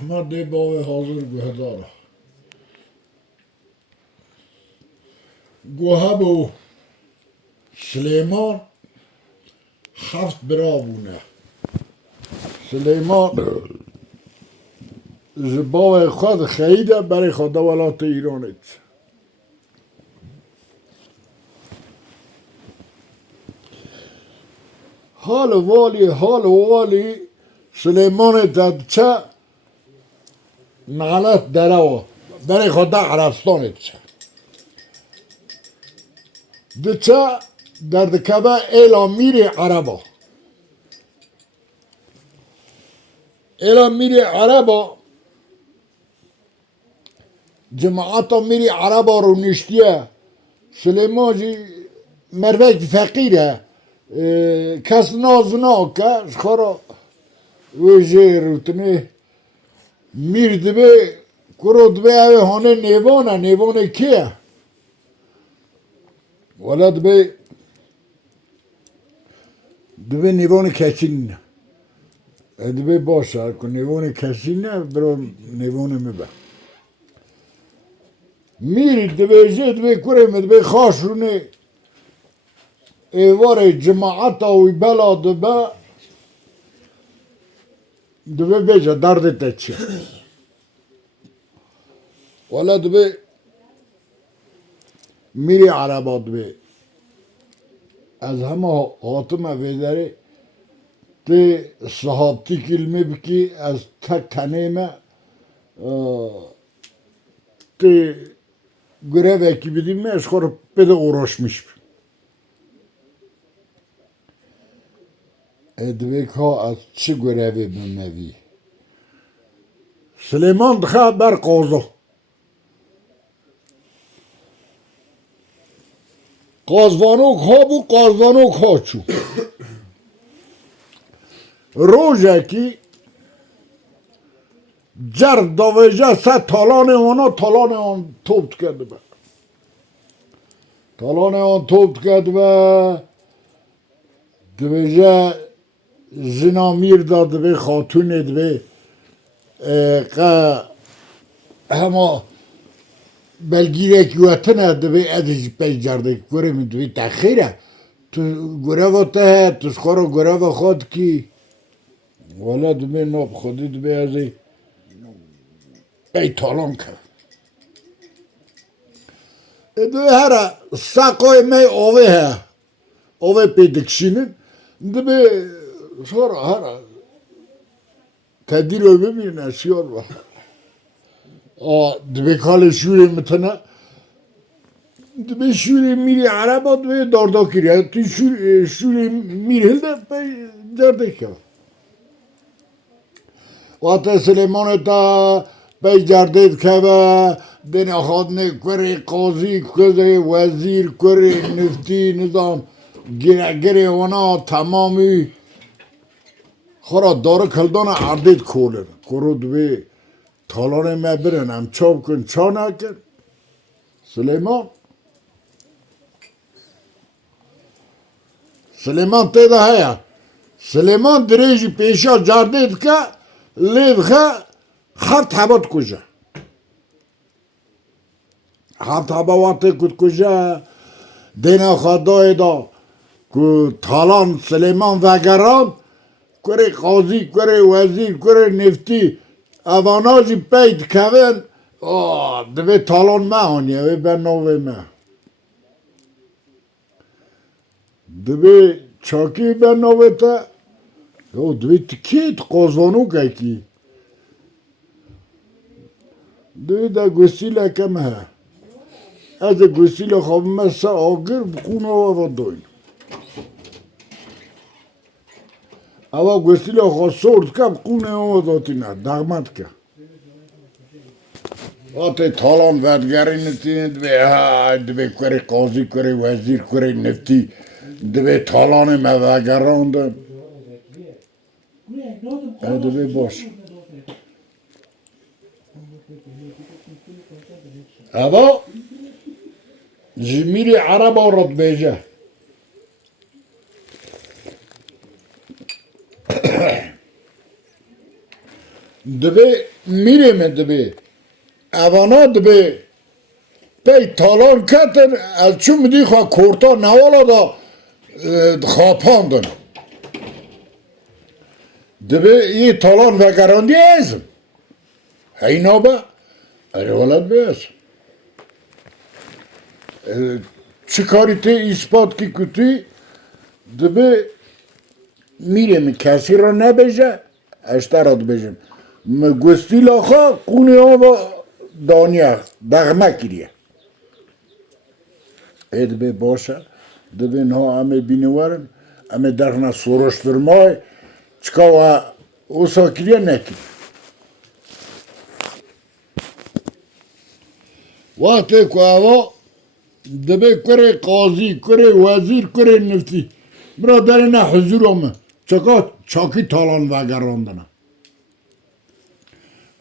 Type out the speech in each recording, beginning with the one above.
احمد باوی حاضر گهداره گوه بو سلیمان هفت برابونه سلیمان باوی خود خیده برای خود دولت ایرانیت حال والی سلیمان چه نغلط داره برای خود عربستانیت چه دچه در دکبه ایلا میری عربا جماعتا میری عربا رو نشتیه سلیمان جی مروک فقیره کس نازنا که شخورا ویجه روتنه میر دبه کرو دبه اوه هانه نیوانه کیه ولی دبه نیوان کسی نه دبه باشه که نیوان کسی نه برو نیوان میبه میری دبه جه دبه کره دبه خاشونه ایوار جماعت اوی بلا دبه بیجه دردت چیه ولی دبه میری عربا دبه از همه حاتمه ویداره تی صحابتی کلمه بکی از تک تنیمه تی görev ekibidime skoro pede uğraşmış. Edvek ha az çi görevi bümnevi. Süleyman dıxa ber qazo. Qazvanok ha bu qazvanok ha çu. Rojeki cer daveja se talanı on top tükedi be. Talanı on top tükedi be. Daveja zinamir da dve hatun edve. Hema belgirek yuvatına dve edici peycardık. Göremi dve takhire. Tu göreva te tu skoro göreva khod ki. Valla dve nab khodi dve azı. Ey talan ke. Dve hera sakoy me ove he. Ove pedikşinin dve sonra hera tedil öve bir nesiyor var. Dve kale şure mitene dve şure miri araba dve darda kiriye. Tu şure miril de derdek ya. Vata Süleyman ta Beycardet keve, beni xadne kuri, qazi kuri, vezir kuri, nefti nizam, gire ona tamamı xora darı kıldana ardet koler. Kuru dve talanı mebirin hem çabkın çanakin. Süleyman teda haya. Süleyman direji peşa cardet ke, levhe هفت حبات کجا هفت حبات کجا دینا خدای دا که تالان سلیمان وگران کره قاضی کره وزیر کره نفتی اواناجی پید کون دوی تالان مهانیه وی بناوی مه دوی چاکی بناوی تا دوی تکیت قازوانو که کی دوی دا گسیله کم ها از گسیله خواب مسا آگر بخونه و دوین اوا گسیله خواه سورد که بخونه و داتی نه دغمت که آتی تالان ودگری نتینه دوی کره قاضی کره وزیر کره نفتی دوی تالان موگران دن دوی باش اما جمیری عرب آرد بیجه دبی میره من دبی اوانا دبی پی تالان کتن از چون میدی خواه کورتا نوالا دا خواپاندن دبی یه تالان وگراندی ایزم هینا با اره ولد بیست چه کاری تی اثبات کی کتی دبی میره من کسی را نبیجه اشترا دبیجم گستی لاخا قونی ها با دانیا دغمه کریه دبی باشه دبی نه همه بینوارن همه درخنا سورشترمای چکا و اوسا کریه نکریه وقتی که اوا دبی کره قاضی کره وزیر کره نفتی برادر نه حضور همه چکا چاکی تالان وگراندنه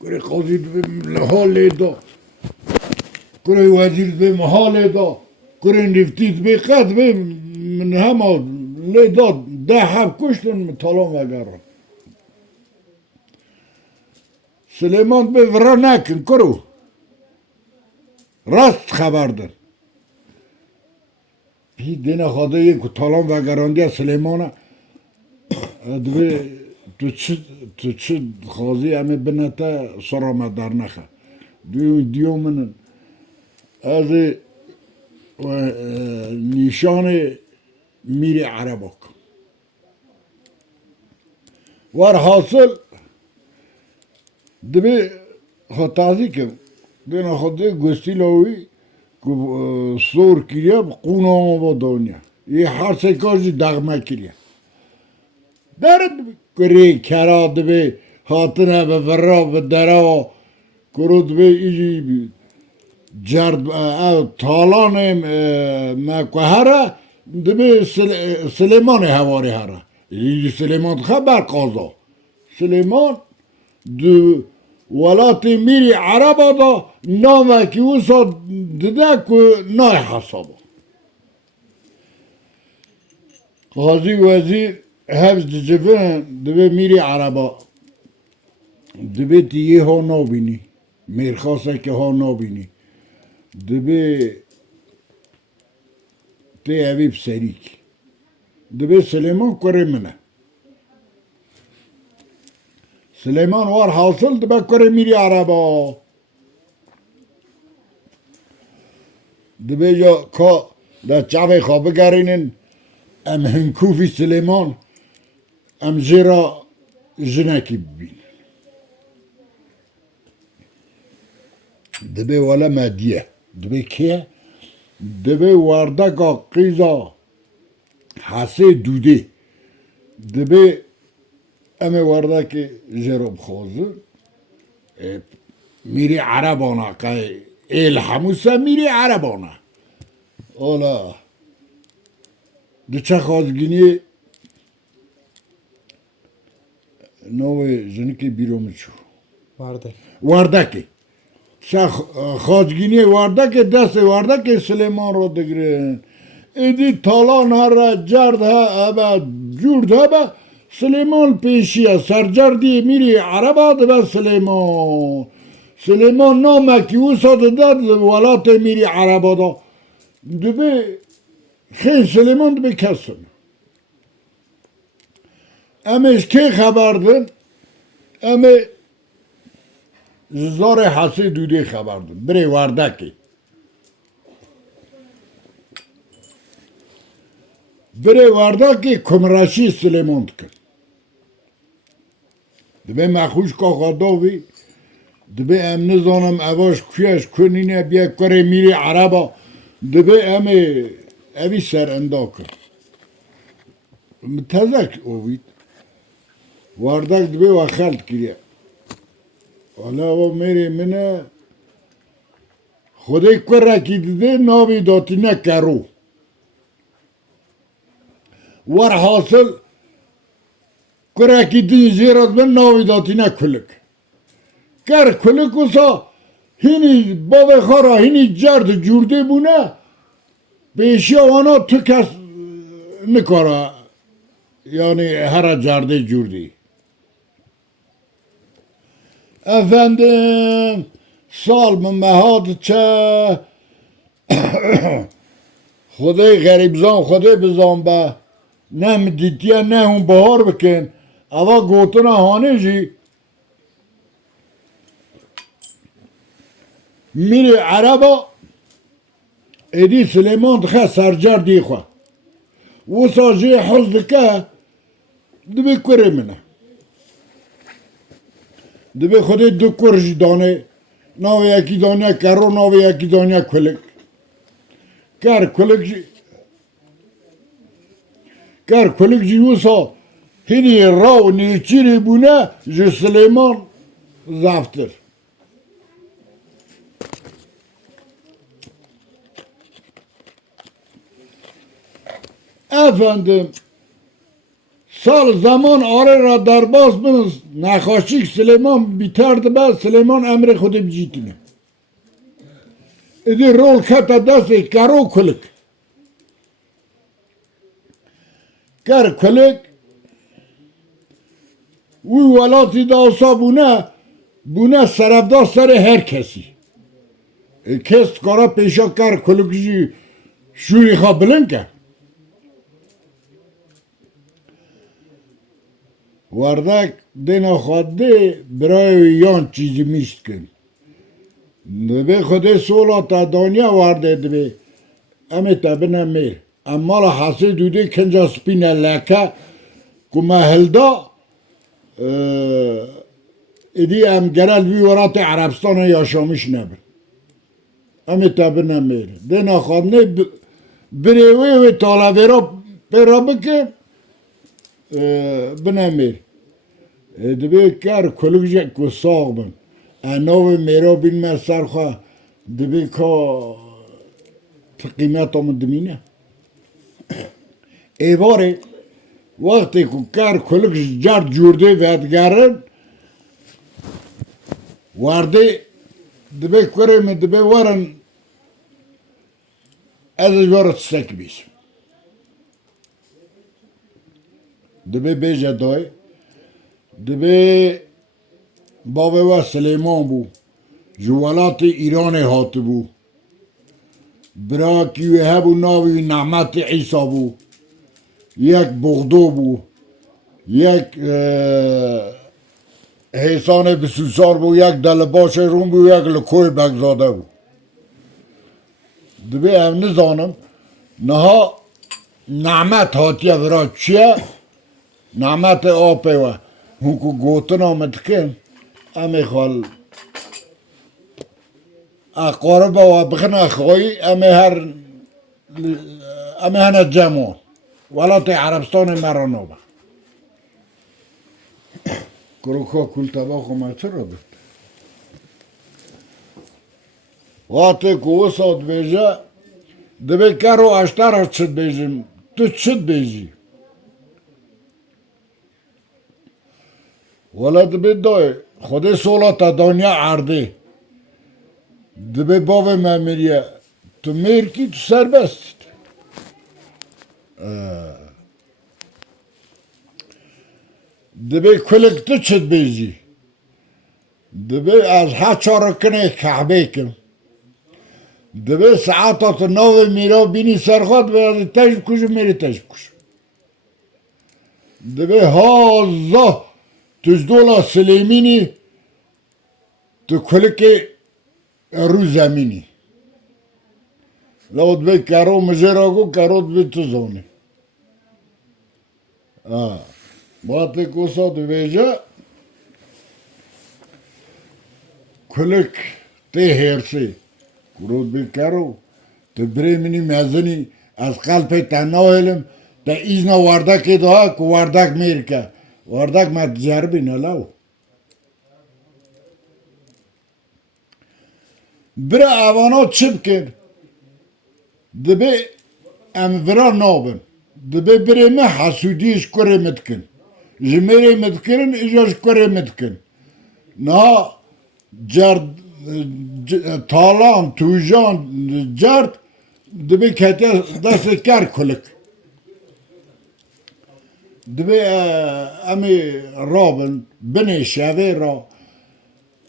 کره قاضی دبی لحاله دا کره وزیر دبی محاله دا کره نفتی دبی قد دبی من همه لیدا ده هف کشتن تالان وگران سلیمان دبی ورا نکن کرو راست خبردن هی دینه خواده یک تالان وگراندی سلیمانه دبی تو چه خوازی همه بنته سرامه در نخه دیو منن از نیشان میری عرباک وار حاصل دبی خطازی که دینه خواده گستی لاوی سور کریه قونه با دنیا یه هر سکازی دغمه کریه درد کری کرا دبی هاتنه به فرا به درا کرو دبی ایجی جرد تالان مکوهره دبی سلیمان هواری هره ایجی سلیمان خبر قاضا سلیمان دو ولاتی میری عربا دا نامه که اوسا دده که نای حسابا قاضی وزیر حفظ جفن دبی میری عربا دبی تیه ها نابینی میرخواسته که ها نابینی دبی تی اویب سریک دبی سلیمان کره منه سلیمان وار حاصل دبی کره میری عربا دبی جا که در چاوی خوابه گرینن ام هنکوفی سلیمان ام جیرا جنکی ببین دبی ولا مدیه دبی که دبی واردگا قیزا حسه دوده دبی امی واردگی جرب خوزه میری عربانا که ایل هموسه میری عربانا اولا دو چه خوازگینی نوی جنکی بیرومچو واردکی چه خوازگینی واردکی دست واردکی سلیمان رو دگرن ایدی تالان هر جرد ها ابا جورد ها با سلیمان پیشیه سرجردی میری عربا دبا سلیمان نامه که او ساده داد ولات میری عربا دا دبی خیلی سلیمان دبی کسن امش که خبردن امی زار حسی دوده خبردن بری واردکی بری واردکی کمراشی سلیمان کن دبی مخوش که خداوی دبی ام نزانم اواش کیش کنینه بیا کره میری عربا دبی امی اوی سر انداکن متزک اوید واردک دبی و خلط کریه حالا و میری منه خودی کره کی دیده ناوی داتی نکرو ور حاصل کره کی دی زیرات من ناوی داتی نکلک گر کلک اوسا هینی باوی خارا هینی جرد جورده بونه پیشی آوانا تو کس نکاره یعنی هر جرده جوردی Efendim sal mı mehat çe خدای غریبزان خدای بزان با نه مدیتیا نه هم بهار بکن اوا گوتنا هانه جی میره عربا ادی سلیمان دخه سرجر دی خواه و ساجه حوز دکه دبی کره منه دبی خدای دو کرجی دانه ناوی یکی دانه کرو ناوی یکی دانه کلک کار کلک جیوسا هنی راو نیچیری بونه جه سلیمان زفتر efendim sal zaman ara ra derbas biniz nexaşik Süleyman biterdi be Süleyman emri xudu bicitine edi rol kata desti karo kulik kar kulik uy velati da olsa buna serevdar seri herkesi kes kara peşa kar kulikci şuri xabilin ke وردک دینا خواده برای یان چیزی میشت کن نبی خوده سولا تا دانیا ورده دبی امی تبنه میر اما لا حسی دوده کنجا سپینه لکه کما هلدا ایدی ام گرل وی ورات عربستان یاشامش نبر امی تبنه میر دینا خواده بریوی و طالبه را پیرا بکن بنامیر دبی کار کلوجه کساق بن انو میرا بین مسر خوا دبی کا قیمت آمد دمینه ایواره وقتی که کار کلوج جرد جورده ویدگرن وارده دبی کریم دبی ورن از وارد سک بیش دبی بیجه دای دبی بابه و سلیمان بو جوالات ایران هات بو برا کیوه هبو ناوی نعمت عیسا بو یک بغدو بو یک حیسان بسوسار بو یک دلباش روم بو یک لکوی بگزاده بو دبی هم نزانم نها نعمت هاتیه برا چیه نعمت آپه و هنکو گوتن آمد کن امی خال اقارب و بخن اخوایی امی هر جمعون ولات عربستان مرانو با کروکا کل تباخ و مرچه رو بید وقتی که او ساد بیجه دبی کرو اشتر ها چد بیجیم تو چد بیجی ولی دبی دای خودی سولا تا دنیا عرضی دبی باوی ممیریه تو میر کی تو سربست دبی کلک تو چد بیجی دبی از ها چارا کنه کعبه کن دبی ساعتا نو میرا بینی سرخواد و تجب کشو میری تجب کشو دبی هازا تزدولا سلیمینی تو کلکی رو زمینی لود بی کرو مجراگو کرود بی تو زونی باتی کوسا دو بیجا کلک تی هرسی کرود بی کرو تو بریمینی مزنی از قلب تناهلم تا ایزنا وردکی دوها که وردک میرکه وردک متجربی نلاو برا اوانا چی بکن دبی ام ورا نابن دبی بری ما حسودیش کره متکن جمیره متکن ایجاش کره متکن نه جرد تالان توجان جرد دبی کتی دست کر کلک دبی امی رابن بنی شوی را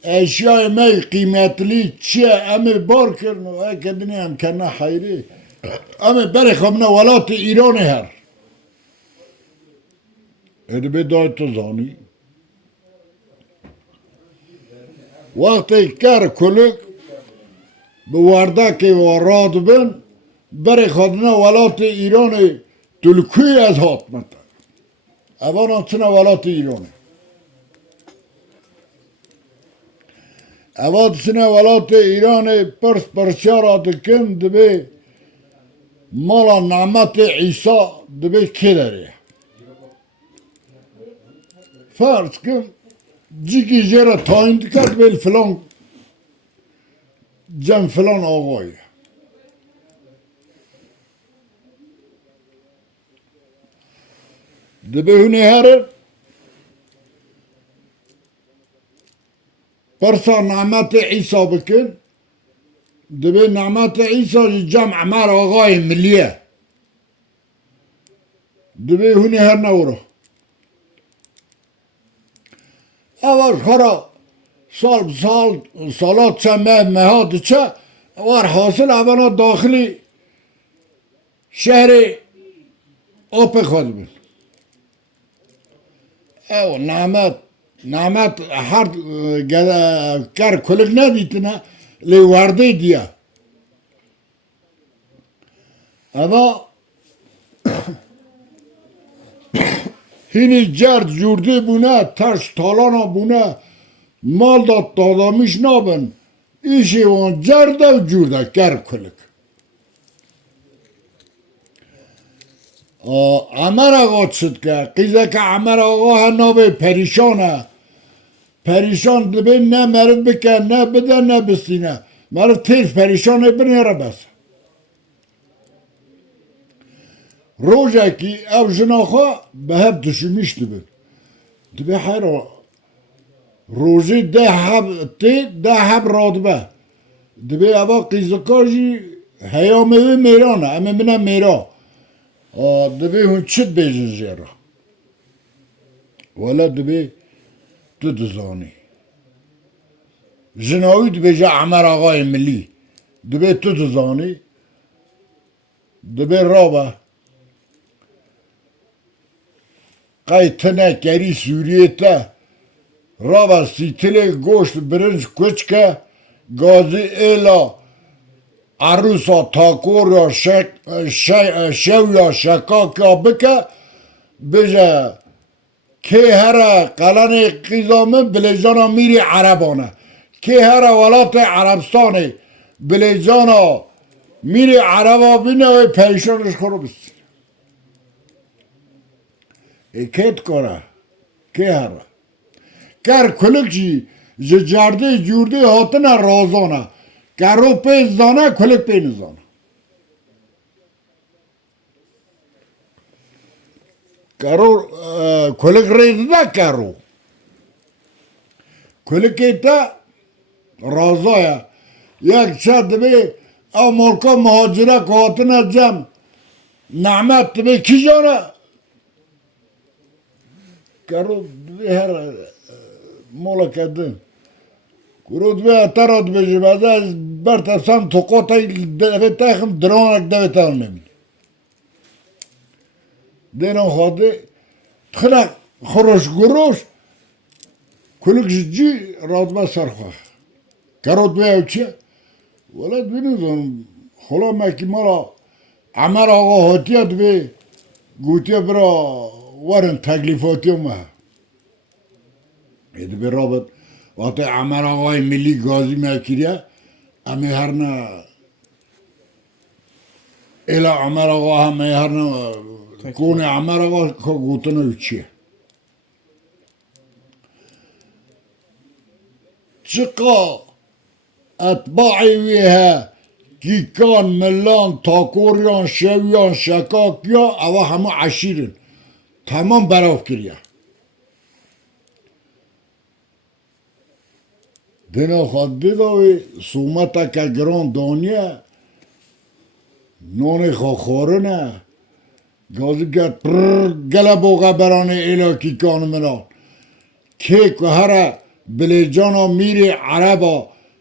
eşyayı me kıymetli çiğ emi bar kırın ve kendini hem kendine hayri. Emi beri kamne velatı İran'ı her. Edebe dayıtı zani. Vakti ker kulik bu vardaki ve radibin beri kadına velatı İran'ı tülküyü az hatmata. Evan atına velatı İran'ı. Evatısına velatı İran'ı pers perşara dikim dibi mala nameti İsa dibi kileri. Farz kim ciki jere tayin dikat vel filan cem filan ağay. Dibi hüni herir persa nameti İsa bikin dibi nameti İsa cem amar ağay milliye. Dibi hüni her nevru. Evar kara salat çemme mehadıça var hasıl evana dahili şehri ope kadbin. Ev namet her ker kulik ne bitine li vardı diye. Ama hini cert yurdu buna, taş talana buna, mal da dalamış nabın. İşi on cerda cürda ker kulik. Amar ağa çıtka, kızaka amar ağa nabe perişana. Perişan dibi ne merib bike, ne bide ne bistine. Merib tez perişan ebin yere bas. Roja ki ev jinaxa be hep düşünmüş dibi. Dibi hayra. Roji de hep radbe. Dibi eva kızaka ji heyamevi merana, eme mine mera. Dibi hun çit bejin jera. Valla dibi tu dizani. Jinavi dibi ja Amer Ağay Milli. Dibi tu dizani. Dibi raba. Qaytına geri Suriye'te rava sitile goşt birinci küçke gazi ela arusa takora şevya şakaka bike bize ki hera kalani kızamın bilejana miri Arabana ki hera velatı Arabistan'ı bilejana miri Araba bine ve perişanış korubuz. Eket kora, kehara. Ker kulikçi, zicardı jurdu hatına razana. Kero pe zana, kulik pe nizana. Kero, kulik reydi da kero. Kulik ete razaya. Yak çad be, amorka muhacira hatına cem. Nahmet be ki jana. Karo her mola kadın. Kurud ve atarad bejibada bertasam tokotay devetahım dronak devetam memin. Deno hadi tırak xoroş guroş kuluk jidci radma sarfa. Karod ve uçya velad binizon xola mekimala Amer Ağa hatiyat ve gutiya bira varın teklifati ma. Edi bir rabıt vakti Amer Ağay Milli Gazi mekiriye emi herna ila Amer Ağa emi herna kone Amer Ağa kagutuna uçiye. Çıka etba'i veha ki kan millan takoryan şevyan şakakya ava hama aşirin. Tamam berav kiriya. Dina xaddi da ve sumata ka gran danya noni xaxorina gazi gat gala boga berane ila ki kanımına kek ve hara بلیجانا میری عربا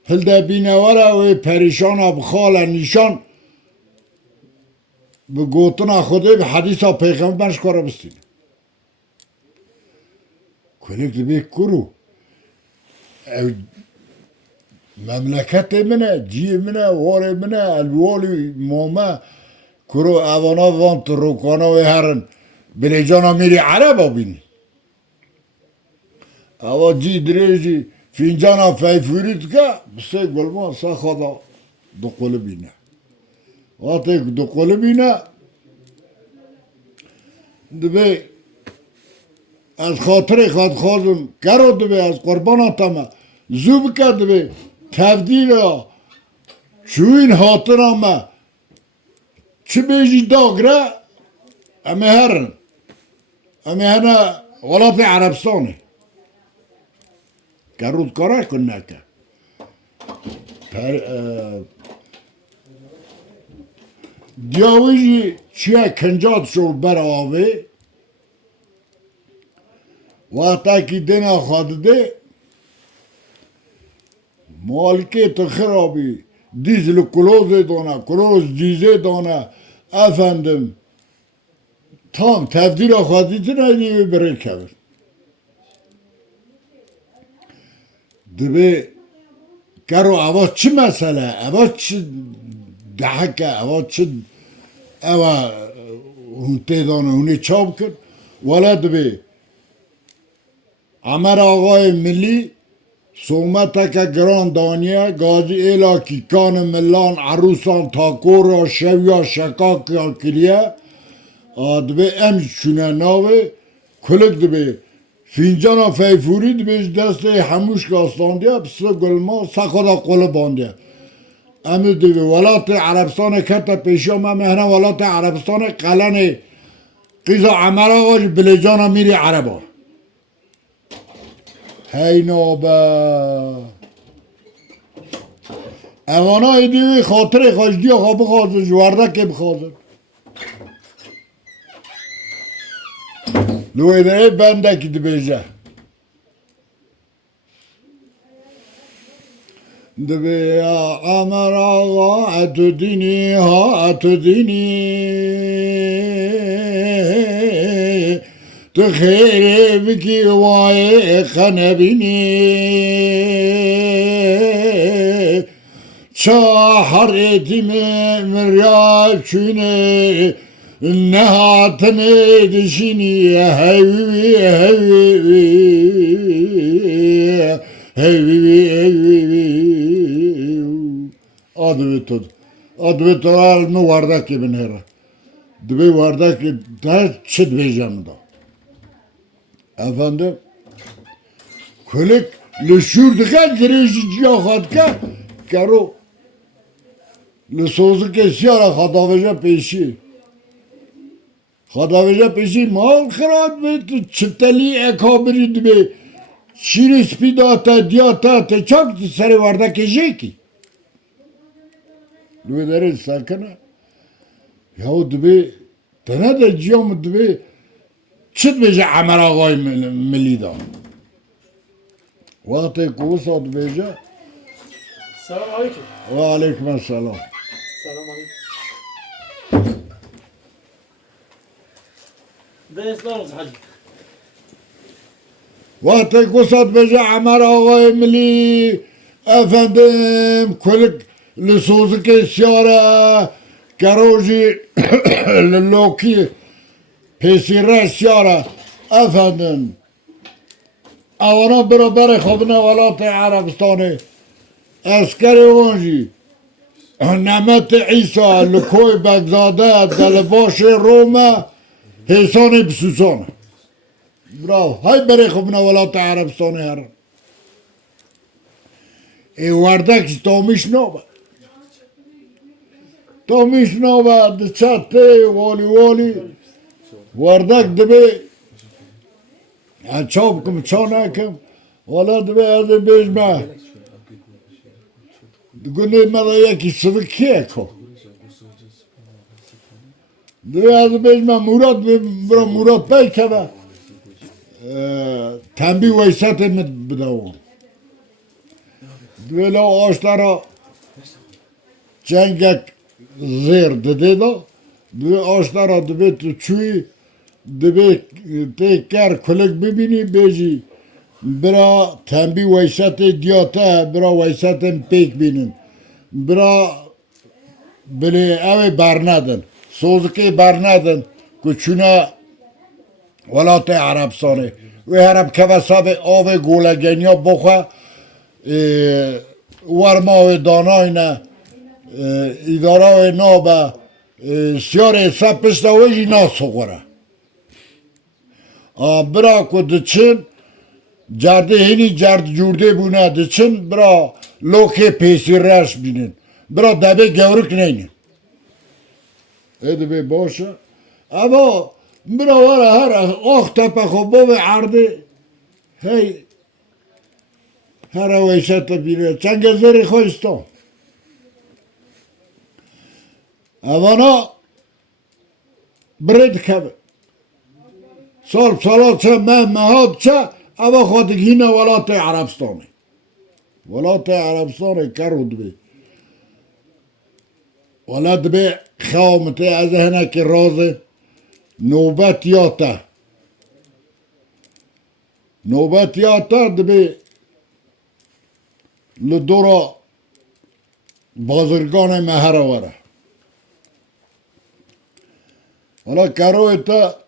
هلده بینواره و پریشانا بخاله نیشان به گوتنا خوده به حدیثا پیغمبرش کاره بستین کلیک دبی کرو مملکت منه جی منه واره منه الوالی ماما کرو اوانا وانت روکانا و هرن بلیجانا میری عربا بین اوا جی دریجی فینجانا فیفورید که بسه گلمان سا خدا دو قلو بینه وقتی دو قلو بینه دبی از خاطر خود خواهدم کرو دبی از قرباناتما زوب کرد دبی تفدیل شوین خاطر اما چه بیجی داگره اما هرن اما هنه ولات عربستانه کرود کاره کنه که دیاویجی چیه کنجات شو بر آوه وقتا که دینا خواده مالکه تو خرابی دیزل کلوز دانه کلوز دیزه دانه افندم tam tevdil akaditi neydi bir kevir. Dibi karo ava çi mesele, ava çi dahake, ava çi ava hunte dana huni çab kir. Vela dibi Amer Ağay Milli Soğumeteke Gran Daniye Gazi Elaki Kanı Millan Arusan Takora Şevya Şakakya Kiriye Adbe em şune nave kulik dibe fincana feyfuri dibe deste hamuş gaslandiye psı gulma sakada kolu bandiye emi dibe velatı Arabistan kete peşiyama mehne velatı Arabistan kalani Kıza Amer Ağay Bilecana miri Araba Hey nabe Evana ediyor hatırı kaçtıya kapı kazır juvarda kim kazır Luedeye benda gidibece Dibe ya Amer Ağa etudini ha etudini تو خیره بکی وای خنبینی چهار اتیم مریاب چونه نهاتن دشینی هیوی هیوی هیوی هیوی adı al mı vardak ki ben her dibe vardak ki der çit bejam da Efendim, kulik lüşürdüke girişiciye kadka, kero lüsozu kesiyara khadaveja peşi. Khadaveja peşi mal kharat ve çıtali ekabiri dibe şiris pidata diyata te çok seri varda kejeki. Lüvederi sakına. Yahu dibe tane de ciyom dibe Çıt beje Amer Ağay Milli da. Vakti kovusat beje. Selam aleyküm. Ve aleyküm selam. Selam aleyküm. Ve esnafız hacı. Vakti kovusat beje Amer Ağay Milli. Efendim kulik lüsozu kesiyara. Karoji loki. Pesire siyara efendim avana beraber khadne velatı Arabistan'ı askeri onji Nemet İsa Lukoy Bagzade Delbaşı Roma Hesani Bsusan bravo hay beri khadne velatı Arabistan'ı her vardak istamış nova Tomiş nova de çatte voli Vardak dibe çabkum çanakim Valla dibe adı bejme Güney medaya ki sıvık kiyeko Dibe adı bejme Murat Bey kebe Tembi veysat emet bidavu Böyle ağaçlara cengek zır dedi da böyle ağaçlara dibe çuy dibe teker kulik bibini beji bira tembi veysete diyata bira veysetin pek binin bira böyle evi bernedin sozki bernedin küçüne velatı Arabistanı ve Arap kevesabi ave gole genya boka varma ve danayna idara ve naba siyare sapışta ve jina sokora bira ku diçin cardi hini cardi jurde buna diçin bira loke pesiraş binin bira debe gevrük neyni edi boşa ama bira var her ok tepe kubu ve ardı hey her veysete bile çengezleri koyston avana bred kebe صار صلاة ما هاد شا أبا خاطر هنا ولاة عربستاني ولاة عربستاني كرود بي ولاد بي خوامتي از هناك رازي نوبت ياتا دبي لدورا بازرگان مهره وره ولا كرويتا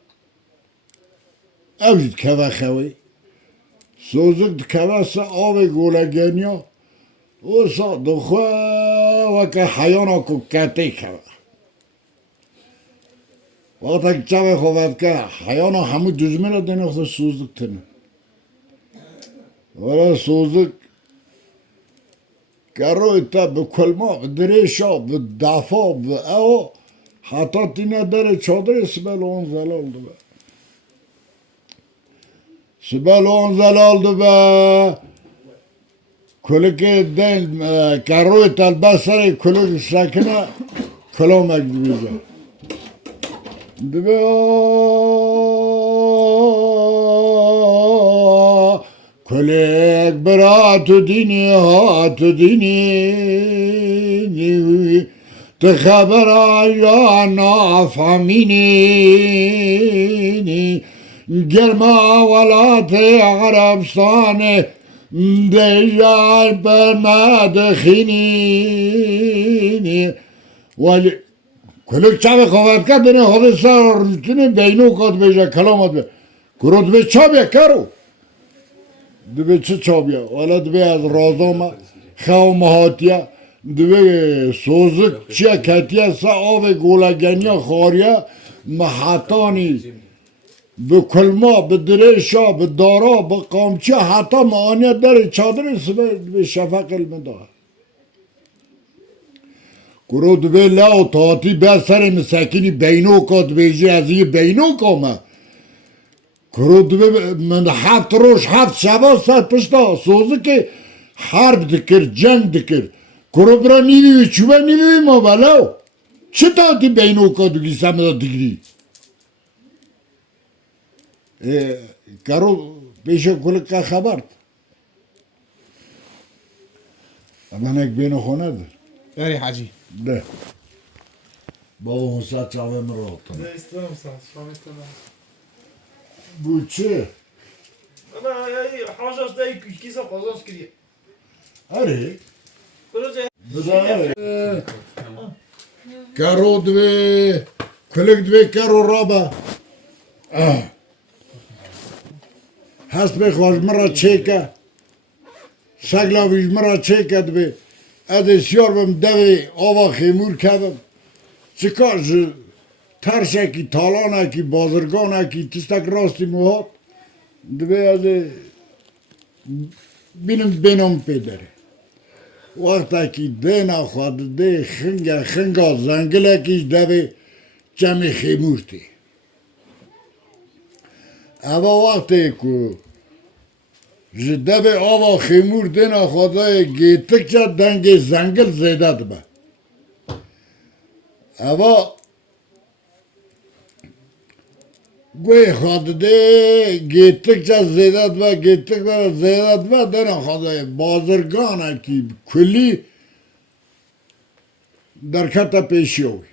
اوجد كذا خوي سوزك كذا ساوي قولا جنيا وصا دخوا وكا حيانا كوكاتي كذا وقتك جاوي خوات كا حيانا همو düzmene denoksa سوزك تنه ولا سوزك كرويتا بكلمة بدريشا بالدافع بأو حتى تينا داري چادر اسمال اون زلال دو سبال اون زلال دو كلك دين كرويتا البصري كلك ساكنة كلامك بيجا دبا كلك برات ديني هات ديني تخبر عنا فاميني جرما ولات عربستان دجال بما دخيني كلك شعبي خوات كدني هذا صار رتني بينو قد بيجا كلامات كرود بيشابي كارو دبي چابيا ولا دبي از رازوما خو مهاتيا دبي سوزك چيا كاتيا سا آوه گولاگنيا خاريا محطاني بكلما بدريشا بدارا بقامچا حتى معانيا در چادر سبه شفق المدار کرو دبي لاو تاتي بسر مساكيني بينو قد بيجي ازي بينو كوما کرود من هفت روز هفت شبا ساعت پشتا سوزه که حرب دکر جنگ دکر کرو برا نیوی چوبه نیوی ما بلاو چه تاتی بینو کادوگی سمدا دیگری کرو پیشو کلک که خبرد اما نک بینو خونه ده Eri hacı. ده بابا اون ساعت چاوه مراتم Ne istiyorum sana? Şu an istemem. bu çi Ama hajas da iki kişi kazanç kiriyor. Arı Böylece Karo dve, kulik dve karo raba. Hasbe khojmara çeka. Sagla vijmara çeka dve. Edesiyorum devi ava khimur kabım. Çıkar terşeki, talanaki, bazırganaki, tistak rasti muhat. Dve adı benim pederi. وقتی دینا خود دی خنگا زنگلکی دوی جمع خیمورتی اما وقتی که دوی آوا خیمور دینا خودای گیتک جا دنگ زنگل زیده دبه اما گوی خواهده گیتکچه زیدت و گیتکچه زیدت و دنه خواهده بازرگانه کی کلی در کت پیشی ہوئی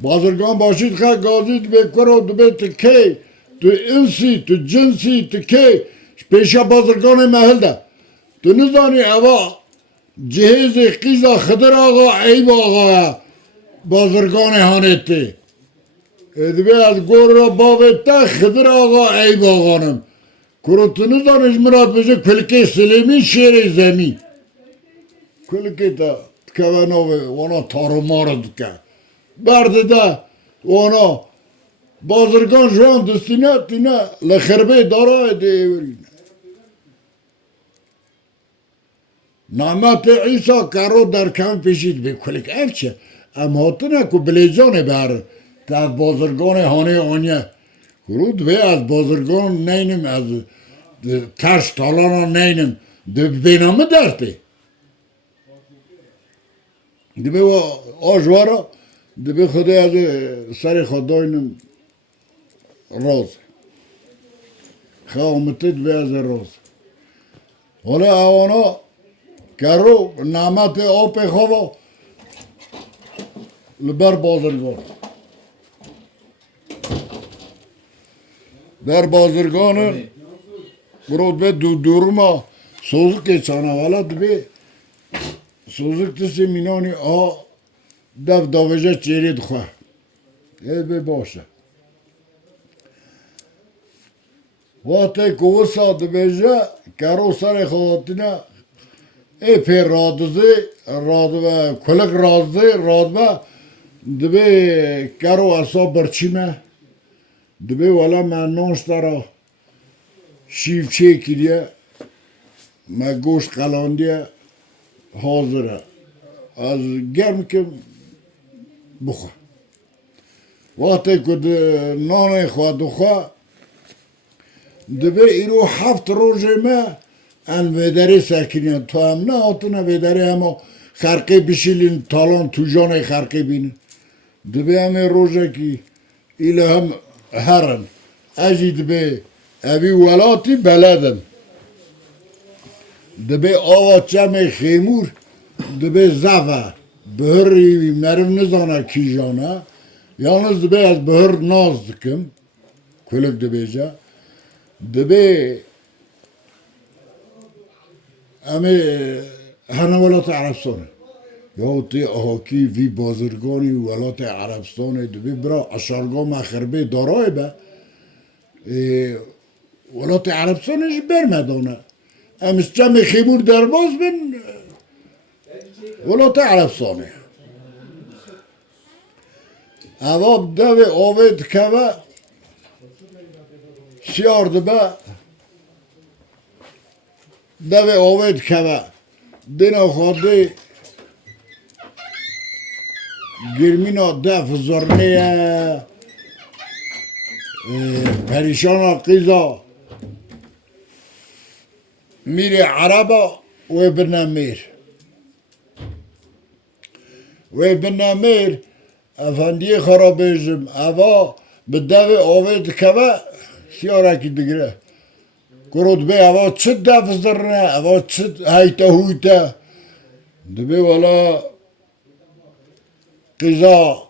بازرگان باشید خواه گازید بکرو دبی تکی تو انسی تو جنسی تو کی پیشا بازرگان محل ده تو نزانی اوا جهیز قیزا خضر آقا عیب آقا بازرگان هانتی دبی از گور را باویتا خضر آقا عیب آقانم کرو تو نزانیش مراد بشه کلکی سلیمی شیر زمین کلکی تا تکوانوه وانا تارو مارد که برده ده وانا بازرگان جوان دستینه تینه لخربه دارای دیورین نعمت عیسی کرو در کم پیشید به کلک اف چه اما هاتنه که بلیجانه بر تا بازرگان هانه آنیه کرود به از بازرگان نینم از ترس تالانا نینم ده بینامه درته ده به آجوارا ده به خدا از سر خداینم راز خواهمتید به از راز حالا اوانا کرو نعمت آب خواه لبر بازرگان در بازرگان برود به دورما سوزک چانه والا دبی سوزک تسی مینانی دف داوجه چیرید خواه به باشه وقتی کوسا دبیجه کرو سر خودتینه epey radıdı, radı kulak radı dibe karo asa barçime dibe wala me nonstara şivçe kiriye me goş kalandiye hazıra az germ ki buxa vaqti kud nane xwa duxa dibe iro haft rojeme en vederi sekiniyen to hem ne hatına vederi ama xerqi bişilin talan tujane xerqi binin dibe hem roje ki ile hem herin eji dibe evi velati beledim dibe ava çeme xemur dibe zava bihri merim nizana kijana yalnız dibe az bihir naz dikim kuluk dibece dibe امی هنر ولات عربستان یا تی آهاکی وی بازرگانی ولات عربستان دوی برا اشارگاه مخربه دارای به ولات عربستانش برمدانه امس جمع خیمور درباز بین ولات عربستانه اواب دوی آوید که سیارده به دوی آوید که دینا خواهده گرمینا دف زرنه پریشانا قیزا میری عربا و بنامیر افندی خرابیجم اوا به دوی آوید که سیاره کی دیگره کرد به اوا چه دفع زرنه اوا چه هیته هویته دبی والا قیزا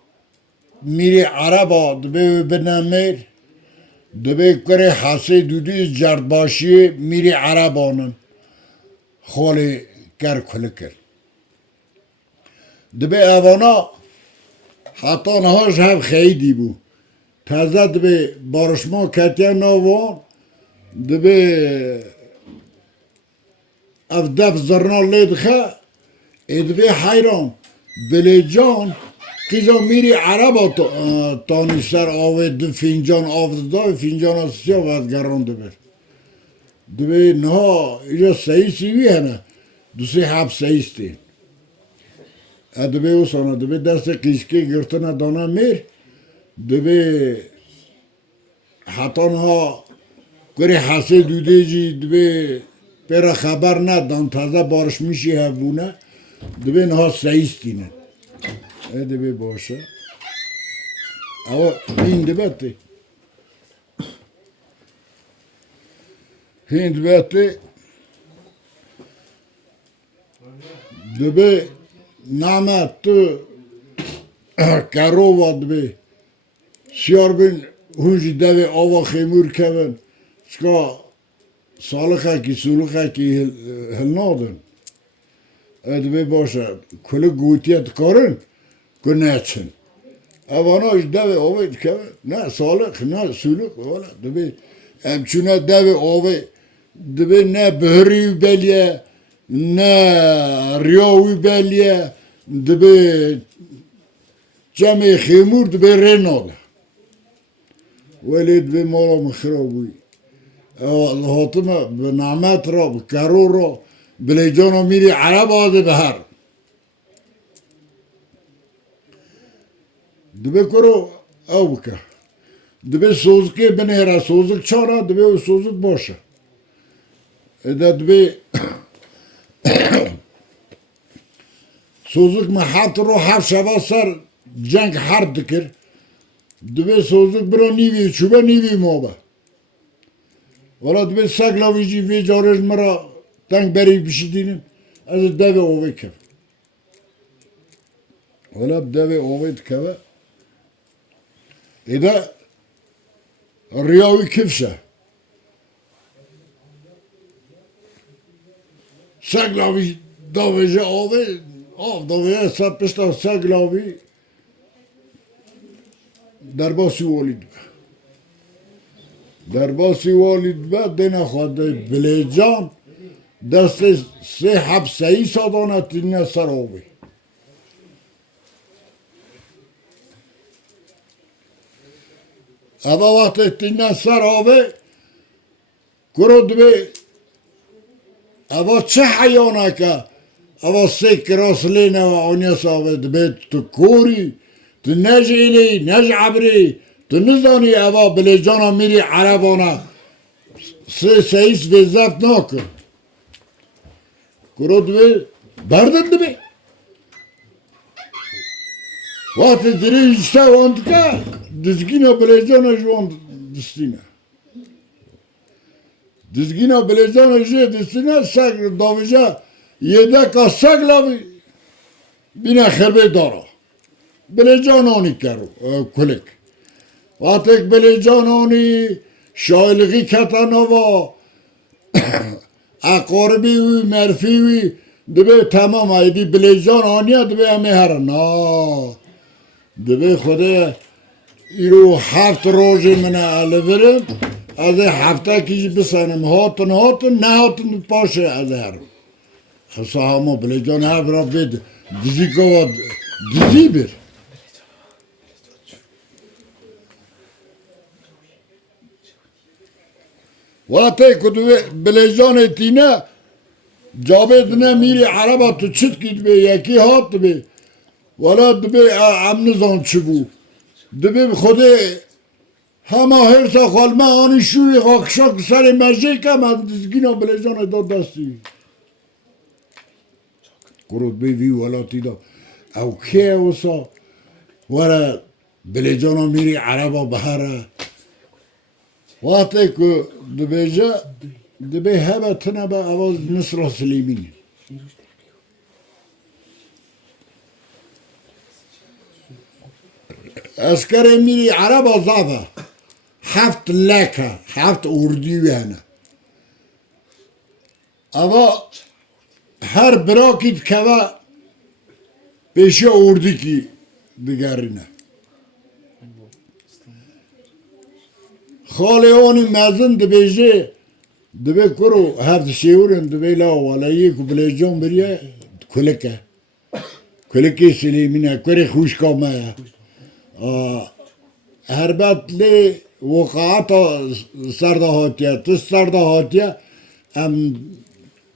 میری عربا دبی بنامیر دبی کره حسی دودی جردباشی میری عربانن خالی کر کل کر دبی اوانا حتی نهاش هم خیلی بو تازه دبی بارشما کتیا نوان دبی اف دف زرنا لید خه دبی حیران بلیجان قیزا میری عربا تانی سر آوه دو فینجان آفده دای فینجان آسیا وزگران دبی نه اینجا سیسی وی هنه دوسی حب سیستی دبی او سانا دبی دست قیسکی گرتنه دانا میر دبی حتی نه گری حسی دوده جی دبی برا خبر ندان تازه بارش میشی هبونه دبی نه سیستینه دبی باشه Ama hindi betti. Hindi betti. Debe namettu karova debe. Siyarbin hunji deve ava khemur kevin. Ska salıkaki sulukaki hilnadın. Debe başa kulu gutiyet karın güneşin. Avana deve ava kevin. Ne salık ne suluk valla debe. Emçuna deve ava debe ne böhri belye ne riyavi belye debe cemi khemur debe renal. ولد به مالا مخرابوی هاتما به نعمت را به کرور را بلیجانا میری عرب آده به هر دبه کرو او بکه دبه سوزکی بنهره سوزک چاره دبه سوزک باشه دبه سوزک محط رو هر شبه سر جنگ هر دکر دبه سوزک برا نیوی چوبه نیوی موبه ولی دبه سگلاویجی وی جارج مرا تنگ بری بشیدینم از دوه اوه کف ولی دوه اوه کفه ایده ریاوی کفشه سگلاوی دوه اوه دوه سپشتا سگلاوی درباسی والید درباسی والید به دین خواهده بلیجان دست سه حبسهی سادانه تینه سر آوی اما وقت تینه سر آوی کرد به اما چه حیانه که اما سه کراسلینه و آنیس آوید به تو کوری تو نج ایلی نج عبری تو نزانی اوا بلیجانا میری عربانا سیس به زفت ناکن کرد به بردن دبی وقتی دری ایشتا واند که دزگینا بلیجانا جوان دستینه دزگینا بلیجانا جوان دستینه سگ داویجا یده که سگ لاوی بینه خربه دارا بلیجانانی کرو کلک وقتی بلیجانانی شایلگی کتانا و اقاربی و مرفی و دبه تمام ایدی بلیجانانی دبه همه هر نا دبه خوده ایرو 7 روز منه الورم از هفته کیش بسنم هاتن نه هاتن پاشه از هر خصا همه بلیجان هر برا بید دیزی که دیزی بیر وقتی که بلیجان تینه جابت نه میری عربا تو چت کید به یکی هات به ولی دبی امن زان چی بو دبی خوده همه هرسا خالمه آنی شوی خاکشاک سر مجه که من دزگینا بلیجان داد دستی کرد بی وی ولا تیدا او که اوسا ولی بلیجانا میری عربا بهره وقتی که دبیجه دبی همه تنه به آواز نصر سلیمینی اسکر میری عرب آزاده 7 لکه 7 اردی وینه اما هر براکید که پیشه اردی کی بگرینه خاله اونی مزن دبیجه دبی کرو هفت شیورن دبی لا والایی که بلیجان بریه کلکه کلکی سلیمینه کری خوشکامه هر بات لی وقعات سرده هاتیه تس سرده هاتیه ام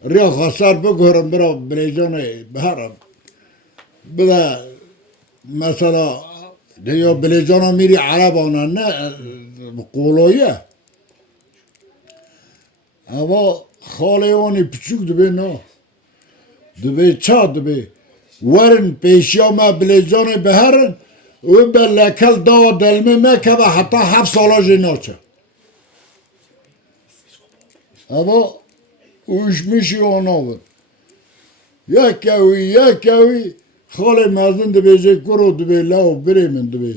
ریا خسار بگورم برا بلیجان بهرم بده مثلا یا بلیجان میری عربانه نه قولایه اما خاله اونی پچوک دبی نه دبی چا دبی ورن پیشیا ما بلیجان بهرن او به لکل دا دلمه مکه و حتی 7 سالا جناچه اما اوش میشی آنا بود یکوی خاله مزن دبیجه کرو دبی لاو بری من دبی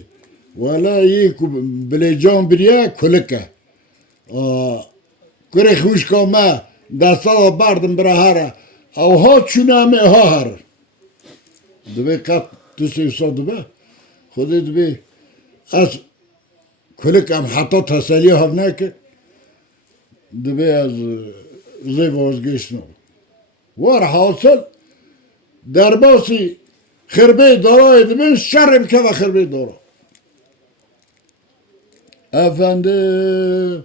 ولا یک بلی جان بریه کلکه کره خوش کامه دستا بردم برا هره او ها چونه همه ها هر دبی قط تو سیفسا دبی خودی دبی از کلکم حتی تسلی هم نکرد دبی از زی وازگشتنم وار حاصل در باسی خربه دارای دبین شرم که و خربه دارا افنده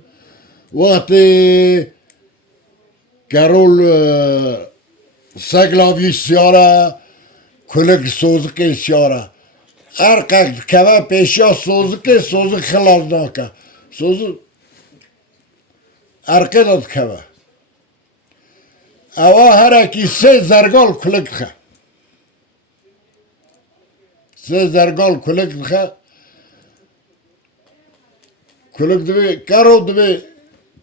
وقتی کرول سگلاوی سیاره کلک سوزکی سیاره ارقاق که و پیشیا سوزکی سوزک خلاص ناکه سوزک ارقه داد که و اوا هر اکی 3 زرگال کلک بخه 3 زرگال کلک بخه کلک دوی کرو دوی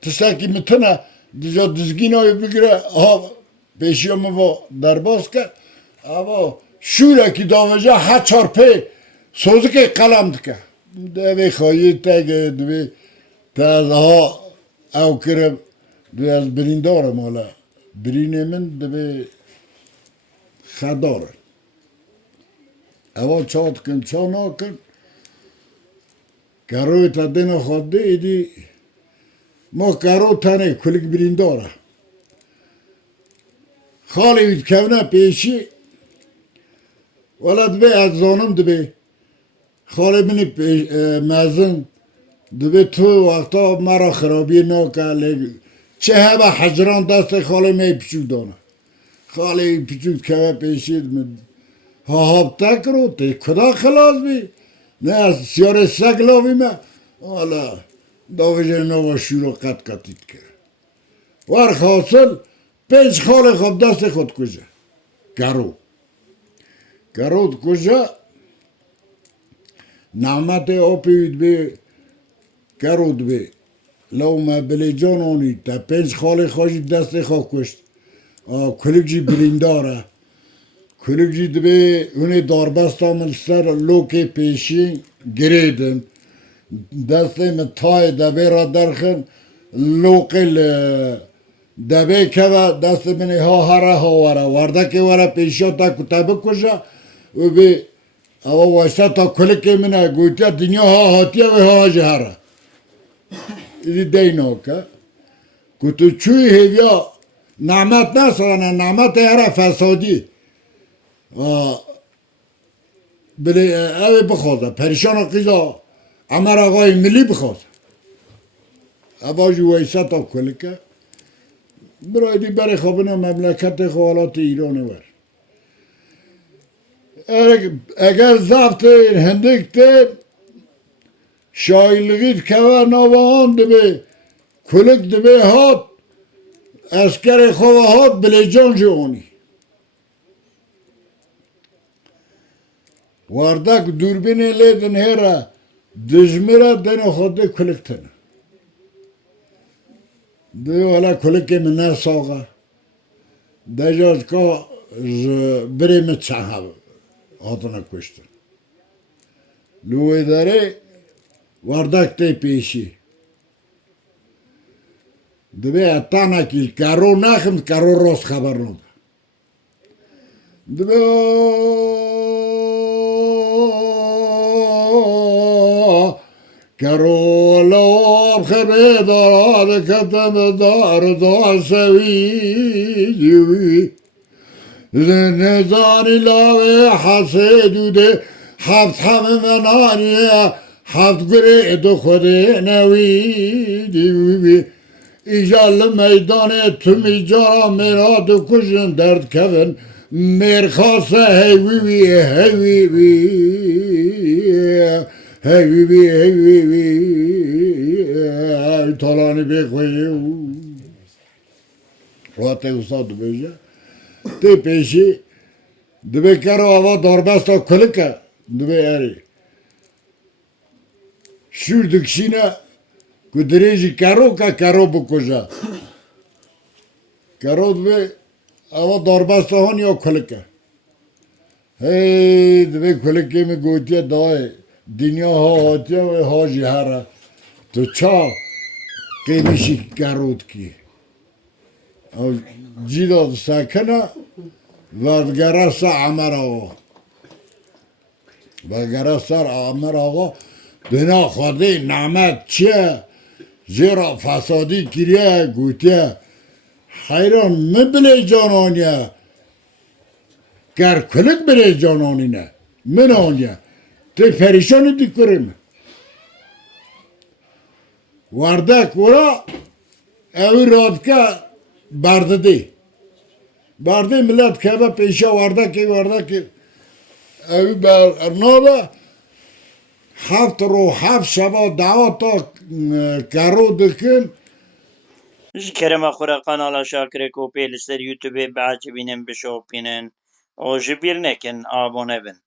تشتاکی متنه دیجا دزگین های بگیره ها پیشی همه در باز که اما شوره که داوجه 7 پی سوزه که قلم دکه دوی خواهی تگه دوی تاز ها او کرم دوی از برین دارم حالا برینه من دوی خداره اول چاد کن چا ناکن کروی تا دینا خواده ایدی ما کرو تنه کلک برین داره خالی وید کونه پیشی ولد به از زانم دبی خالی بینی مزن دبی تو وقتا مرا خرابی ناکه چه همه حجران دست خالی می پیچود دانه خالی پیچود که پیشید ها هابتا کرو تی کدا خلاص بی نه از سیاره سگ لاوی ما حالا داویجه نوا شورو قط قطید کرد وار خاصل 5 خالی خواب دست خود کجا کرو کجا نعمت آپید بی کرود بی لو ما بلی جان آنی تا 5 خالی خوشی دست خواب کشت کلک جی برینداره کلک جی دبی اونی داربستا من سر لوکی پیشی گریدن دسته من تای دبی را درخن لوکی دبی که و دست منی ها هره ها وره ورده که وره پیشا تا کتابه کجا و بی اما واسه تا کلک منه گویتیا دنیا ها هاتیه و ها جهره ایدی دینو که کتو چوی هیویا نعمت نسانه نعمت هره فسادی بلی اوی بخوازه پریشان قیزا امر آقای ملی بخوازه اباجی ویسه تا کلکه برای دی بری خوابنه مملکت خوالات ایرانه ور اگر زفت هندکته شایلگید که و نوان دبی کلک دبی هات اسکر خواه هات بلی جان جوانی واردک دوربین لیدن هره دجمره دن خوده کلک تنه دیو حالا کلکی من نه ساقه دجاج که بریم چه هاتونه کشتن لوی داره واردک تی پیشی دبی اتانا کی کرو نخم کرو راست خبر نده دبی کرو لواب خبه دارد کتم دار دار سوی نزانی لاوه حسدوده 7 همه منانیه 7 گره دو خوده نویدی ایجال میدان تمی جا مراد کشن درد کون مرخاص هیوی طالانی بخویه وقتی استاد بیجه تی پیشی دبی کرو آوا داربستا کلکه دبی اری Şurduk şine kudreci karo bukoja. Karo ve ama darbastahon yok kulike. Hey ve kulike mi gotiye dahi dünya ha hatiye ve ha jihara. تو چا قیمشی گرود کی جیدا سکنه و گرسا عمر آقا و گرسا عمر آقا بنا خواده نعمت چیه زیرا فسادی کریه گوتیه حیران مبله جانانیه گر کلک بله جانانینه من آنیه تی پریشانی دی کریم وردک ورا اوی رادکا بردی بردی ملت که به پیشا وردکی اوی برنامه هفت رو هفت شبا دعوتا کرو دکن ji kerema xwera kanala şakire kope li ser YouTubeê behecî bînin bişopînin û ji bîr nekin abone bin.